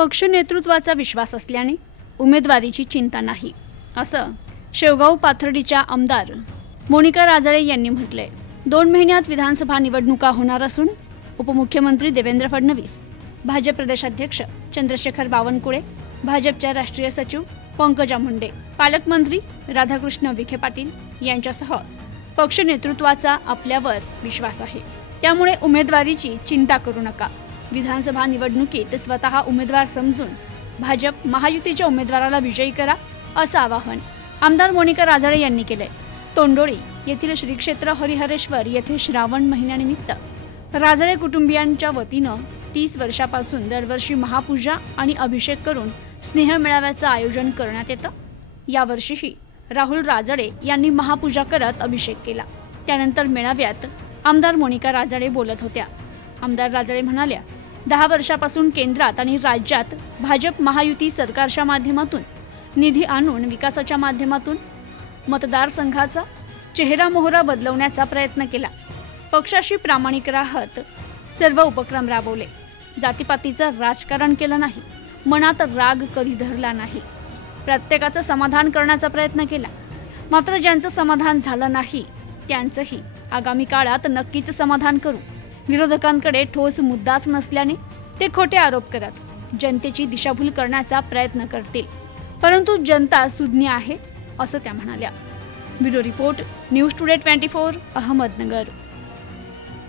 पक्ष नेतृत्वाचा विश्वास असल्याने उमेदवारीची चिंता नाही, असं शेवगाव पाथर्डीच्या आमदार मोनिका राजळे यांनी म्हटलंय। 2 महिन्यात विधानसभा निवडणुका होणार असून उपमुख्यमंत्री देवेंद्र फडणवीस, भाजप प्रदेशाध्यक्ष चंद्रशेखर बावनकुळे, भाजपच्या राष्ट्रीय सचिव पंकजा मुंडे, पालकमंत्री राधाकृष्ण विखे पाटील यांच्यासह पक्ष नेतृत्वाचा आपल्यावर विश्वास आहे। त्यामुळे उमेदवारीची चिंता करू नका। विधानसभा निवडणुकीत स्वतः उमेदवार समजून भाजप महायुतीच्या उमेदवाराला विजयी करा, असं आवाहन आमदार मोनिका राजळे यांनी केले। तोंडोळी येथील श्री क्षेत्र हरिहरेश्वर येथील श्रावण महिन्यानिमित्त राजळे कुटुंबियांच्या वतीनं 30 वर्षापासून दरवर्षी महापूजा आणि अभिषेक करून स्नेह मेळाव्याचं आयोजन करण्यात येतं। यावर्षीही राहुल राजळे यांनी महापूजा करत अभिषेक केला। त्यानंतर मेळाव्यात आमदार मोनिका राजळे बोलत होत्या। आमदार राजळे म्हणाल्या, 10 वर्षापासून केंद्रात आणि राज्यात भाजप महायुती सरकारच्या माध्यमातून निधी आणून विकासाच्या माध्यमातून मतदारसंघाचा चेहरा मोहरा बदलवण्याचा प्रयत्न केला। पक्षाशी प्रामाणिक राहत सर्व उपक्रम राबवले। जातीपातीचं राजकारण केलं नाही, मनात राग कधी धरला नाही। प्रत्येकाचं समाधान करण्याचा प्रयत्न केला। मात्र ज्यांचं समाधान झालं नाही त्यांचंही आगामी काळात नक्कीच समाधान करू। विरोधकांकडे ठोस मुद्दाच नसल्याने ते खोटे आरोप करत जनतेची दिशाभूल करण्याचा प्रयत्न करतील, परंतु जनता सुज्ञ आहे, असं त्या म्हणाल्या। Bureau report, news today 24, Ahmednagar.